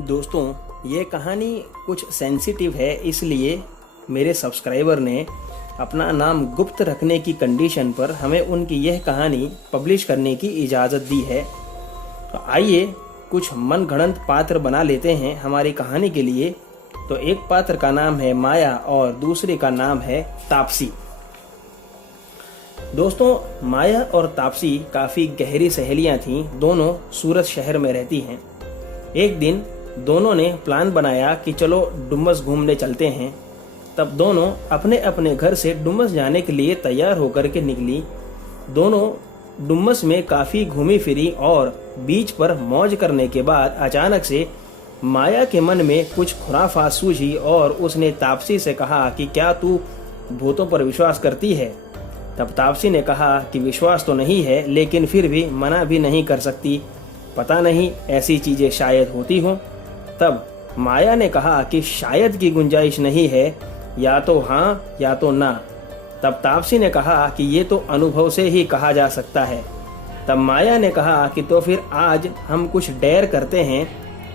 दोस्तों, ये कहानी कुछ सेंसिटिव है, इसलिए मेरे सब्सक्राइबर ने अपना नाम गुप्त रखने की कंडीशन पर हमें उनकी यह कहानी पब्लिश करने की इजाज़त दी है। तो आइए कुछ मनगढ़ंत पात्र बना लेते हैं हमारी कहानी के लिए। तो एक पात्र का नाम है माया और दूसरे का नाम है तापसी। दोस्तों, माया और तापसी काफ़ी गहरी सहेलियां थीं। दोनों सूरत शहर में रहती हैं। एक दिन दोनों ने प्लान बनाया कि चलो डुमस घूमने चलते हैं। तब दोनों अपने अपने घर से डुमस जाने के लिए तैयार होकर के निकली। दोनों डुमस में काफ़ी घूमी फिरी और बीच पर मौज करने के बाद अचानक से माया के मन में कुछ खुराफात सूझी और उसने तापसी से कहा कि क्या तू भूतों पर विश्वास करती है। तब तापसी ने कहा कि विश्वास तो नहीं है, लेकिन फिर भी मना भी नहीं कर सकती, पता नहीं ऐसी चीजें शायद होती हों। तब माया ने कहा कि शायद की गुंजाइश नहीं है, या तो हाँ या तो ना। तब तापसी ने कहा कि ये तो अनुभव से ही कहा जा सकता है। तब माया ने कहा कि तो फिर आज हम कुछ डेयर करते हैं।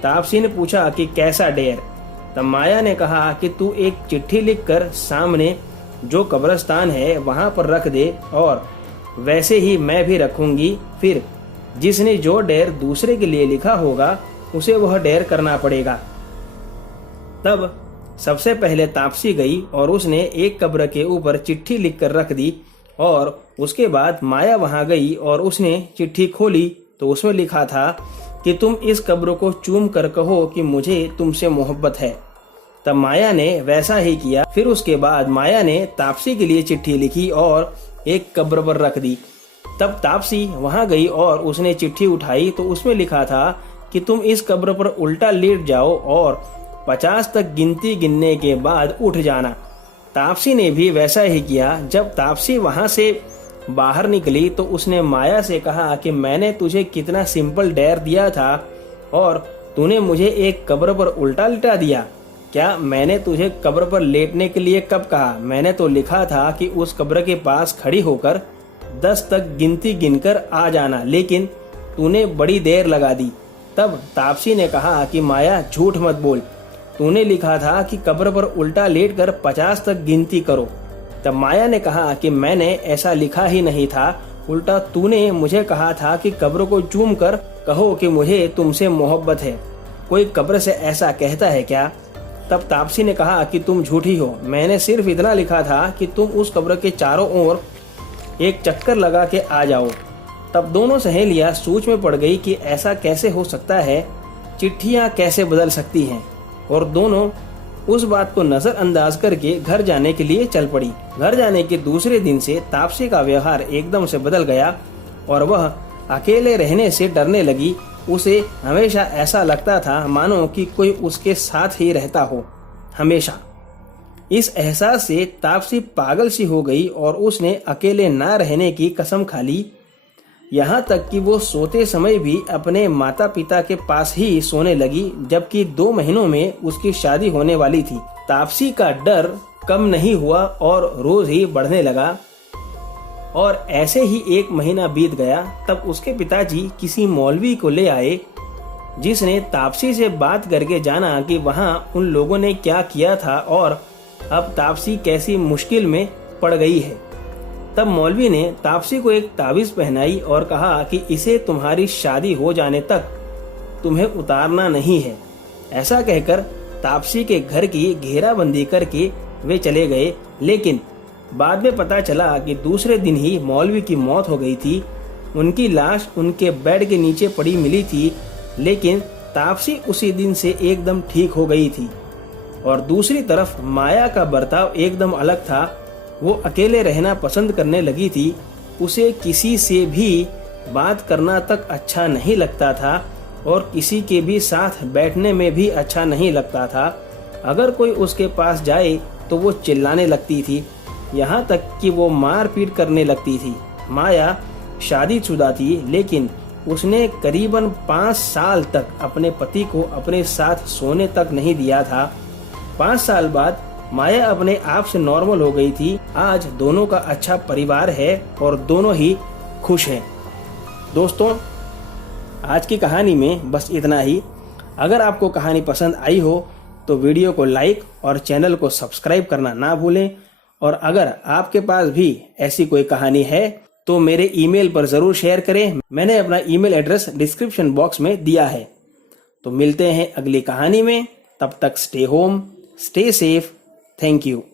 तापसी ने पूछा कि कैसा डेयर। तब माया ने कहा कि तू एक चिट्ठी लिखकर सामने जो कब्रिस्तान है वहां पर रख दे, और वैसे ही मैं भी रखूंगी। फिर जिसने जो डेयर दूसरे के लिए लिखा होगा उसे वह डेयर करना पड़ेगा। तब सबसे पहले तापसी गई और उसने एक कब्र के ऊपर चिट्ठी लिखकर रख दी, और उसके बाद माया वहां गई और उसने चिट्ठी खोली तो उसमें लिखा था कि तुम इस कब्र को चूम कर कहो कि मुझे तुमसे मोहब्बत है। तब माया ने वैसा ही किया। फिर उसके बाद माया ने तापसी के लिए चिट्ठी लिखी और एक कब्र पर रख दी। तब तापसी वहां गई और उसने चिट्ठी उठाई तो उसमें लिखा था कि तुम इस कब्र पर उल्टा लेट जाओ और 50 तक गिनती गिनने के बाद उठ जाना। तापसी ने भी वैसा ही किया। जब तापसी वहां से बाहर निकली तो उसने माया से कहा कि मैंने तुझे कितना सिंपल डेयर दिया था और तूने मुझे एक कब्र पर उल्टा लिटा दिया। क्या मैंने तुझे कब्र पर लेटने के लिए कब कहा? मैंने तो लिखा था कि उस कब्र के पास खड़ी होकर 10 तक गिनती गिनकर आ जाना, लेकिन तूने बड़ी देर लगा दी। तब तापसी ने कहा कि माया झूठ मत बोल, तूने लिखा था कि कब्र पर उल्टा लेटकर 50 तक गिनती करो। तब माया ने कहा कि मैंने ऐसा लिखा ही नहीं था, उल्टा तूने मुझे कहा था कि कब्र को चूम कर कहो कि मुझे तुमसे मोहब्बत है। कोई कब्र से ऐसा कहता है क्या? तब तापसी ने कहा कि तुम झूठी हो, मैंने सिर्फ इतना लिखा था कि तुम उस कब्र के चारों ओर एक चक्कर लगा के आ जाओ। तब दोनों सहेलियां सोच में पड़ गई कि ऐसा कैसे हो सकता है, चिट्ठियां कैसे बदल सकती हैं, और दोनों उस बात को नजरअंदाज करके घर जाने के लिए चल पड़ी। घर जाने के दूसरे दिन से तापसी का व्यवहार एकदम से बदल गया और वह अकेले रहने से डरने लगी। उसे हमेशा ऐसा लगता था मानो कि कोई उसके साथ ही रहता हो हमेशा। इस एहसास से तापसी पागल सी हो गई और उसने अकेले ना रहने की कसम खा ली। यहाँ तक कि वो सोते समय भी अपने माता पिता के पास ही सोने लगी, जबकि 2 महीनों में उसकी शादी होने वाली थी। तापसी का डर कम नहीं हुआ और रोज ही बढ़ने लगा, और ऐसे ही 1 महीना बीत गया। तब उसके पिताजी किसी मौलवी को ले आए, जिसने तापसी से बात करके जाना कि वहाँ उन लोगों ने क्या किया था और अब तापसी कैसी मुश्किल में पड़ गई है। तब मौलवी ने तापसी को एक ताबीज पहनाई और कहा कि इसे तुम्हारी शादी हो जाने तक तुम्हें उतारना नहीं है। ऐसा कहकर तापसी के घर की घेराबंदी करके वे चले गए, लेकिन बाद में पता चला कि दूसरे दिन ही मौलवी की मौत हो गई थी। उनकी लाश उनके बेड के नीचे पड़ी मिली थी, लेकिन तापसी उसी दिन से एकदम ठीक हो गई थी। और दूसरी तरफ माया का बर्ताव एकदम अलग था। वो अकेले रहना पसंद करने लगी थी। उसे किसी से भी बात करना तक अच्छा नहीं लगता था और किसी के भी साथ बैठने में भी अच्छा नहीं लगता था। अगर कोई उसके पास जाए तो वो चिल्लाने लगती थी, यहाँ तक कि वो मार पीट करने लगती थी। माया शादीशुदा थी, लेकिन उसने करीबन 5 साल तक अपने पति को अपने साथ सोने तक नहीं दिया था। 5 साल बाद माया अपने आप से नॉर्मल हो गई थी। आज दोनों का अच्छा परिवार है और दोनों ही खुश हैं। दोस्तों, आज की कहानी में बस इतना ही। अगर आपको कहानी पसंद आई हो तो वीडियो को लाइक और चैनल को सब्सक्राइब करना ना भूलें। और अगर आपके पास भी ऐसी कोई कहानी है तो मेरे ईमेल पर जरूर शेयर करें। मैंने अपना ईमेल एड्रेस डिस्क्रिप्शन बॉक्स में दिया है। तो मिलते हैं अगली कहानी में। तब तक stay home, stay safe. Thank you.